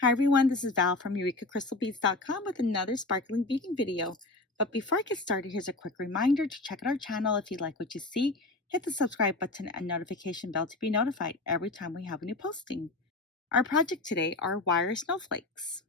Hi everyone, this is Val from EurekaCrystalBeads.com with another sparkling beading video. But before I get started, here's a quick reminder to check out our channel if you like what you see. Hit the subscribe button and notification bell to be notified every time we have a new posting. Our project today are wire snowflakes.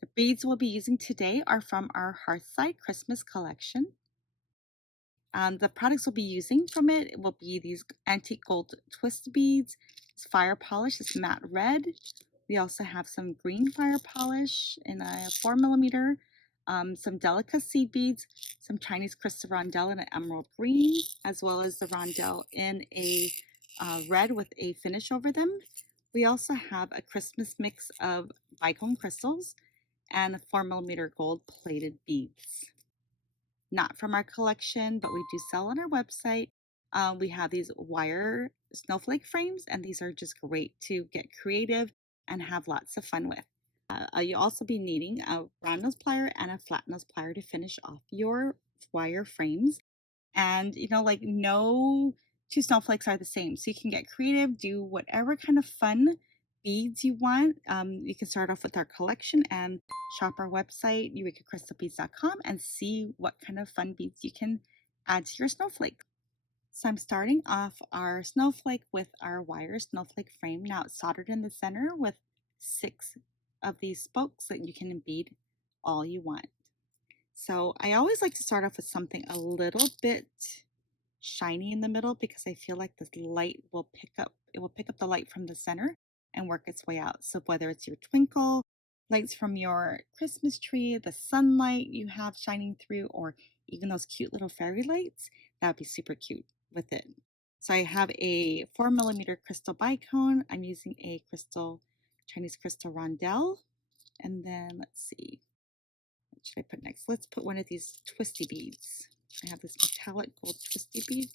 The beads we'll be using today are from our Hearthside Christmas collection. The products we'll be using from it will be these antique gold twist beads, it's fire polish, it's matte red. We also have some green fire polish in a 4mm, some delicacy beads, some Chinese crystal rondelle in an emerald green, as well as the rondelle in a red with a finish over them. We also have a Christmas mix of bicone crystals and 4mm gold plated beads. Not from our collection, but we do sell on our website. We have these wire snowflake frames, and these are just great to get creative and have lots of fun with. You'll also be needing a round nose plier and a flat nose plier to finish off your wire frames. And like no two snowflakes are the same, so you can get creative, do whatever kind of fun beads you want. You can start off with our collection and shop our website eurekacrystalbeads.com and see what kind of fun beads you can add to your snowflake. So I'm starting off our snowflake with our wire snowflake frame. Now it's soldered in the center with 6 of these spokes that you can bead all you want. So I always like to start off with something a little bit shiny in the middle because I feel like the light will pick up the light from the center and work its way out. So whether it's your twinkle lights from your Christmas tree, the sunlight you have shining through, or even those cute little fairy lights, that would be super cute with it. So I have a 4mm crystal bicone. I'm using a Chinese crystal rondelle. And then let's see, what should I put next? Let's put one of these twisty beads. I have this metallic gold twisty bead.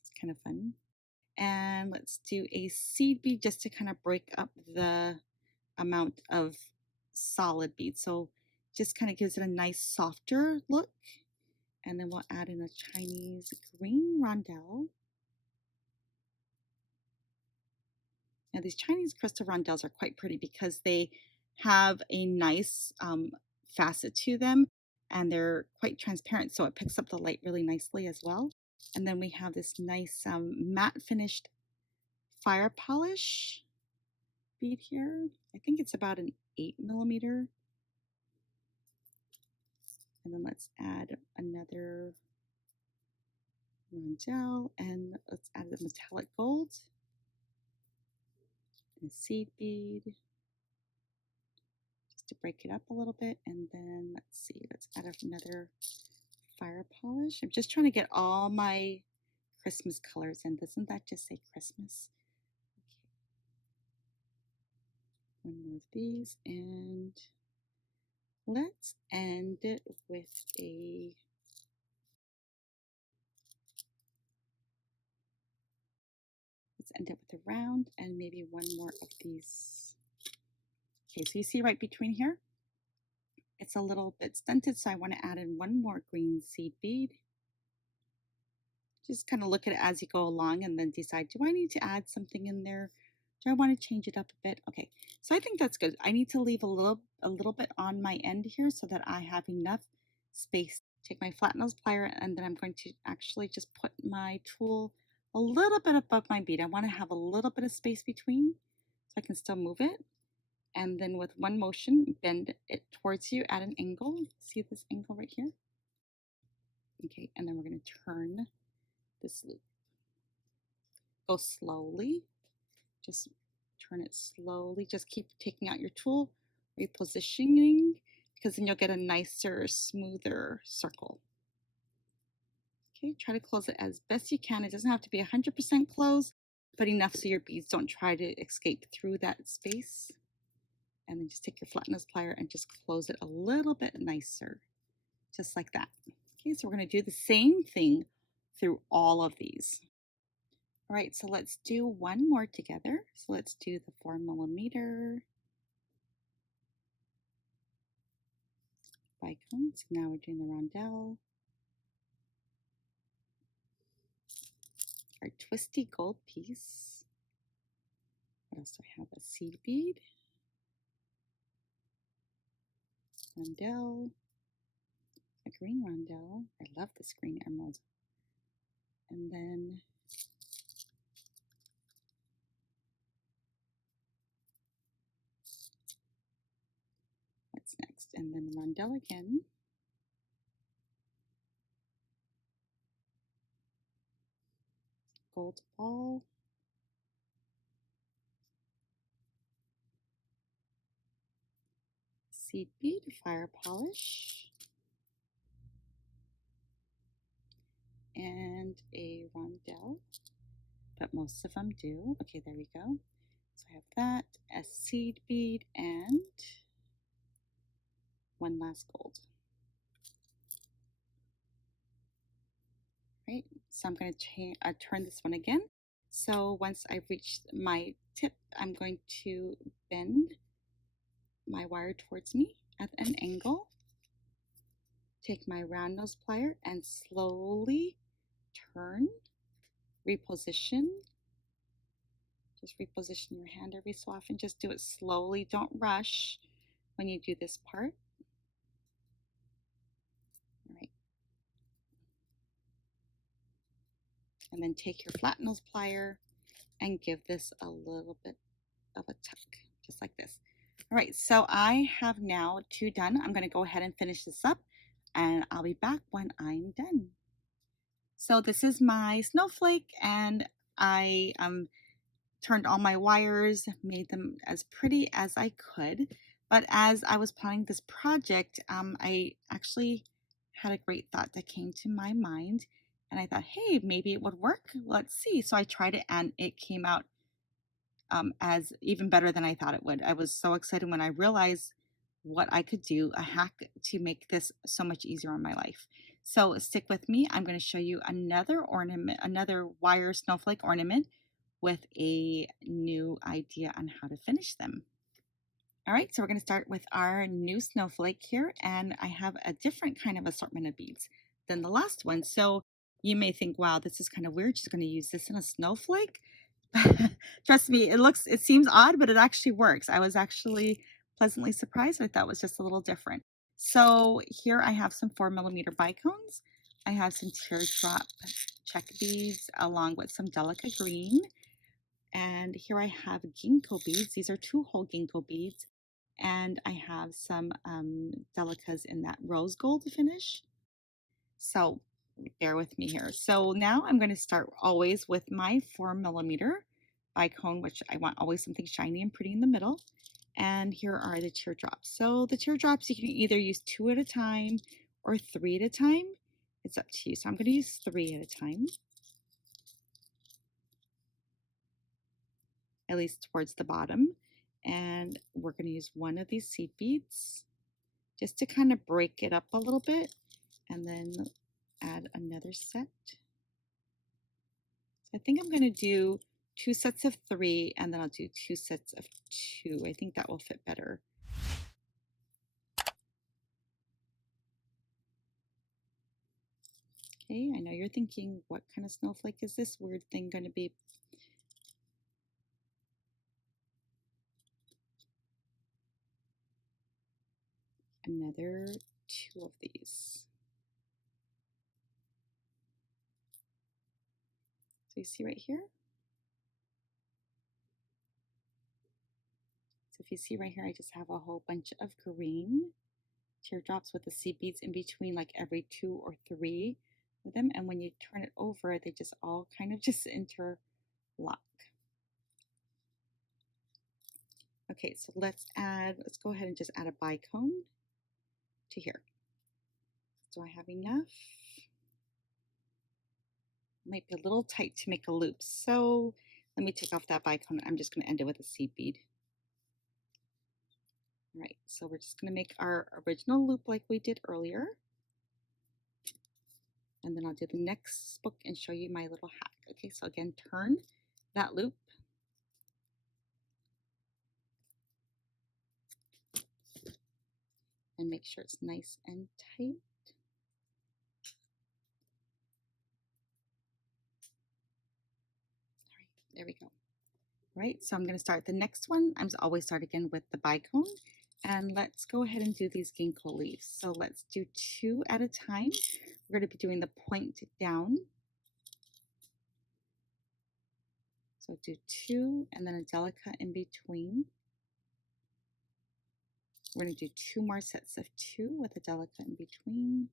It's kind of fun. And let's do a seed bead just to kind of break up the amount of solid bead. So just kind of gives it a nice softer look. And then we'll add in a Chinese green rondelle. Now these Chinese crystal rondelles are quite pretty because they have a nice facet to them and they're quite transparent, so it picks up the light really nicely as well. And then we have this nice matte finished fire polish bead here. I think it's about an 8mm. And then let's add another rondelle and let's add the metallic gold and seed bead just to break it up a little bit. And then let's see, let's add another fire polish. I'm just trying to get all my Christmas colors in. Doesn't that just say Christmas? Okay. One more of these, and let's end it with a round and maybe one more of these. Okay, so you see right between here, it's a little bit stunted, so I want to add in one more green seed bead. Just kind of look at it as you go along and then decide, do I need to add something in there? Do I want to change it up a bit? Okay, so I think that's good. I need to leave a little bit on my end here so that I have enough space. Take my flat nose plier and then I'm going to actually just put my tool a little bit above my bead. I want to have a little bit of space between so I can still move it. And then with one motion, bend it towards you at an angle. See this angle right here? Okay, and then we're going to turn this loop. Go slowly. Just turn it slowly. Just keep taking out your tool, repositioning, because then you'll get a nicer, smoother circle. Okay, try to close it as best you can. It doesn't have to be 100% closed, but enough so your beads don't try to escape through that space. And then just take your flat nose plier and just close it a little bit nicer, just like that. Okay, so we're going to do the same thing through all of these. All right, so let's do one more together. So let's do the 4mm bicone. So now we're doing the rondelle. Our twisty gold piece. What else do I have? A seed bead, rondelle, a green rondelle. I love this green emerald. And then what's next? And then the rondelle again. Gold ball. Seed bead, fire polish, and a rondelle, but most of them do. Okay, there we go. So I have that, a seed bead, and one last gold. Right, so I'm going to turn this one again. So once I've reached my tip, I'm going to bend my wire towards me at an angle. Take my round nose plier and slowly turn, reposition. Just reposition your hand every so often. Just do it slowly. Don't rush when you do this part. All right. And then take your flat nose plier and give this a little bit of a tuck, just like this. All right, so I have now 2 done. I'm going to go ahead and finish this up, and I'll be back when I'm done. So this is my snowflake, and I turned all my wires, made them as pretty as I could. But as I was planning this project, I actually had a great thought that came to my mind. And I thought, hey, maybe it would work. Let's see. So I tried it and it came out as even better than I thought it would. I was so excited when I realized what I could do, a hack to make this so much easier on my life. So stick with me. I'm going to show you another ornament, another wire snowflake ornament with a new idea on how to finish them. All right, so we're going to start with our new snowflake here, and I have a different kind of assortment of beads than the last one. So you may think, wow, this is kind of weird. She's going to use this in a snowflake. Trust me, it seems odd, but it actually works. I was actually pleasantly surprised. I thought it was just a little different. So here I have some 4mm bicones. I have some teardrop check beads along with some delicate green. And here I have ginkgo beads. These are 2-hole ginkgo beads. And I have some delicas in that rose gold finish. So bear with me here. So now I'm going to start always with my 4mm bicone, which I want always something shiny and pretty in the middle. And here are the teardrops. So the teardrops, you can either use 2 at a time or 3 at a time. It's up to you. So I'm going to use 3 at a time, at least towards the bottom. And we're going to use one of these seed beads just to kind of break it up a little bit, and then add another set. So I think I'm going to do 2 sets of 3, and then I'll do 2 sets of 2. I think that will fit better. Okay, I know you're thinking, what kind of snowflake is this weird thing going to be? Another 2 of these. So you see right here? So if you see right here, I just have a whole bunch of green teardrops with the seed beads in between, like every 2 or 3 of them. And when you turn it over, they just all kind of just interlock. Okay, so let's go ahead and just add a bicone to here. Do I have enough? Might be a little tight to make a loop. So let me take off that bicone. I'm just going to end it with a seed bead. All right, so we're just going to make our original loop like we did earlier. And then I'll do the next book and show you my little hack. Okay, so again, turn that loop. And make sure it's nice and tight. All right, there we go. Right, so I'm going to start the next one. I'm always start again with the bicone. And let's go ahead and do these ginkgo leaves. So let's do 2 at a time. We're going to be doing the point down. So do 2 and then a delicate in between. We're going to do 2 more sets of 2 with a delicate in between.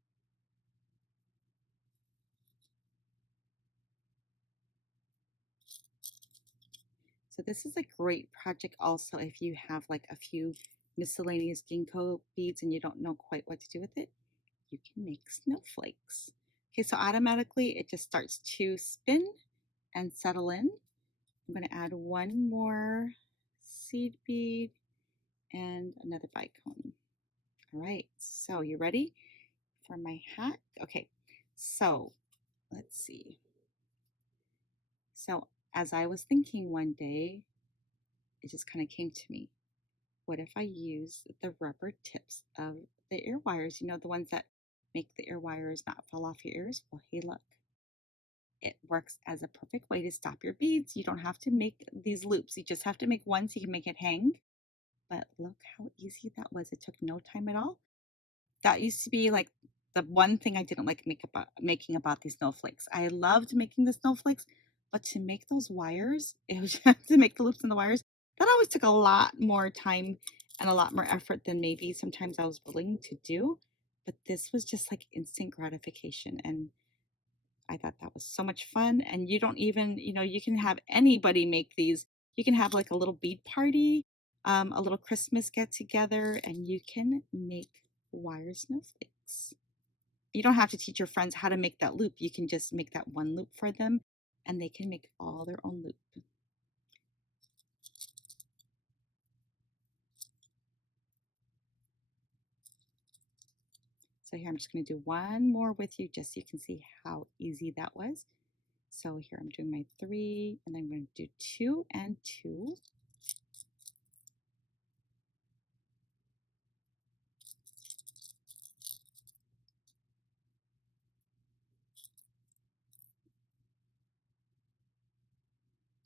So this is a great project also if you have like a few miscellaneous ginkgo beads and you don't know quite what to do with it. You can make snowflakes. Okay, so automatically it just starts to spin and settle in. I'm going to add one more seed bead and another bicone. All right, so you ready for my hat? Okay, so let's see. So as I was thinking one day, it just kind of came to me. What if I use the rubber tips of the ear wires? You know, the ones that make the ear wires not fall off your ears? Well, hey, look. It works as a perfect way to stop your beads. You don't have to make these loops. You just have to make one so you can make it hang. But look how easy that was. It took no time at all. That used to be like the one thing I didn't like making about these snowflakes. I loved making the snowflakes, but to make those wires, it was to make the loops in the wires, that always took a lot more time and a lot more effort than maybe sometimes I was willing to do. But this was just like instant gratification. And I thought that was so much fun. And you don't even, you can have anybody make these. You can have like a little bead party, a little Christmas get together, and you can make wire snowflakes. You don't have to teach your friends how to make that loop. You can just make that one loop for them, and they can make all their own loop. So here I'm just going to do one more with you just so you can see how easy that was. So here I'm doing my 3, and then I'm going to do 2 and 2.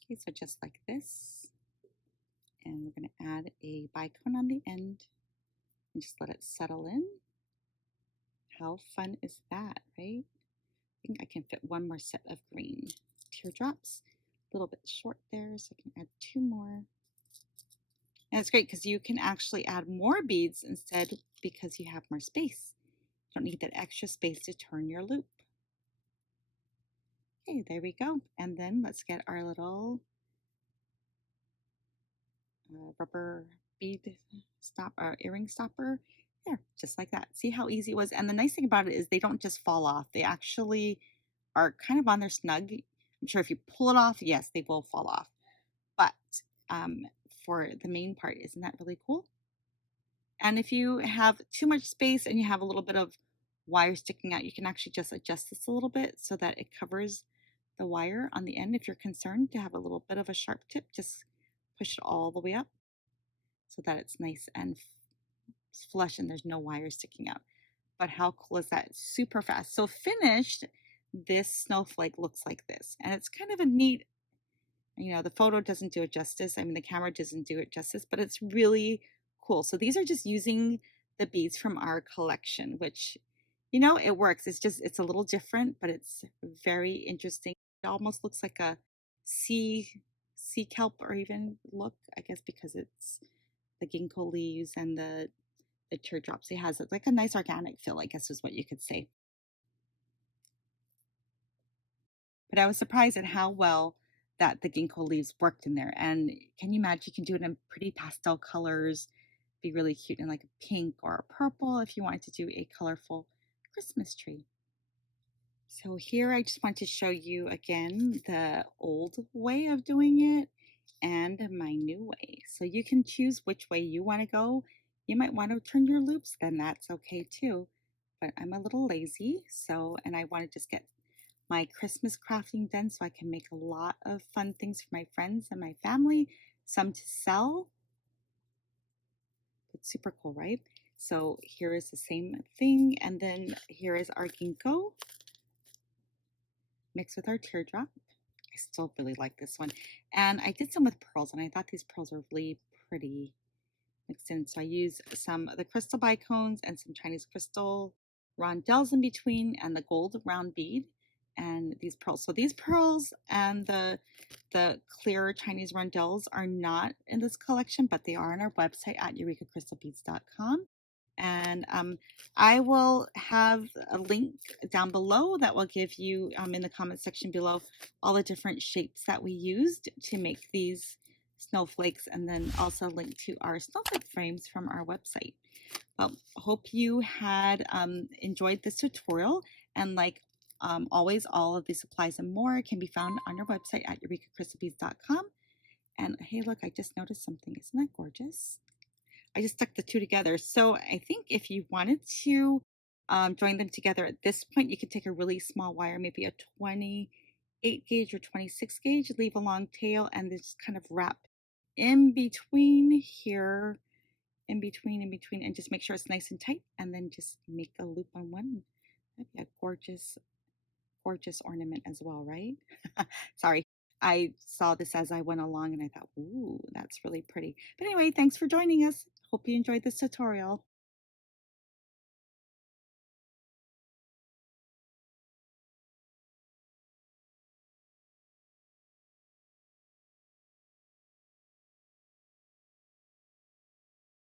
Okay, so just like this. And we're going to add a bicone on the end and just let it settle in. How fun is that, right? I think I can fit one more set of green teardrops. A little bit short there, so I can add 2 more. And it's great because you can actually add more beads instead because you have more space. You don't need that extra space to turn your loop. Okay, there we go. And then let's get our little rubber bead stop or earring stopper. There, just like that. See how easy it was? And the nice thing about it is they don't just fall off. They actually are kind of on their snug. I'm sure if you pull it off, yes, they will fall off. But um, for the main part, isn't that really cool? And if you have too much space and you have a little bit of wire sticking out, you can actually just adjust this a little bit so that it covers the wire on the end. If you're concerned to have a little bit of a sharp tip, just push it all the way up so that it's nice and flush and there's no wire sticking out. But how cool is that? It's super fast. So finished, this snowflake looks like this. And it's kind of a neat, the photo doesn't do it justice. I mean, the camera doesn't do it justice, but it's really cool. So these are just using the beads from our collection, which, it works. It's a little different, but it's very interesting. It almost looks like a sea kelp or even look, I guess, because it's the ginkgo leaves and the teardrops. It has like a nice organic feel, I guess is what you could say. But I was surprised at how well that the ginkgo leaves worked in there. And can you imagine? You can do it in pretty pastel colors, be really cute in like a pink or a purple if you wanted to do a colorful Christmas tree. So here I just want to show you again the old way of doing it and my new way. So you can choose which way you want to go. You might want to turn your loops, then that's okay too. But I'm a little lazy, and I want to just get my Christmas crafting done so I can make a lot of fun things for my friends and my family, some to sell. It's super cool, right? So here is the same thing, and then here is our ginkgo mixed with our teardrop. I still really like this one. And I did some with pearls, and I thought these pearls are really pretty mixed in. So I use some of the crystal bicones and some Chinese crystal rondelles in between, and the gold round bead, and these pearls. So these pearls and the clear Chinese rondelles are not in this collection, but they are on our website at eurekacrystalbeads.com. And I will have a link down below that will give you in the comment section below all the different shapes that we used to make these snowflakes, and then also a link to our snowflake frames from our website. Well, hope you had enjoyed this tutorial, and like always, all of the supplies and more can be found on our website at eurekacrystalbeads.com. And hey, look, I just noticed something. Isn't that gorgeous? I just stuck the two together. So I think if you wanted to join them together at this point, you could take a really small wire, maybe a 28 gauge or 26 gauge, leave a long tail, and just kind of wrap in between here, in between, and just make sure it's nice and tight, and then just make a loop on one. That'd be a gorgeous, gorgeous ornament as well, right? Sorry. I saw this as I went along and I thought, ooh, that's really pretty. But anyway, thanks for joining us. Hope you enjoyed this tutorial.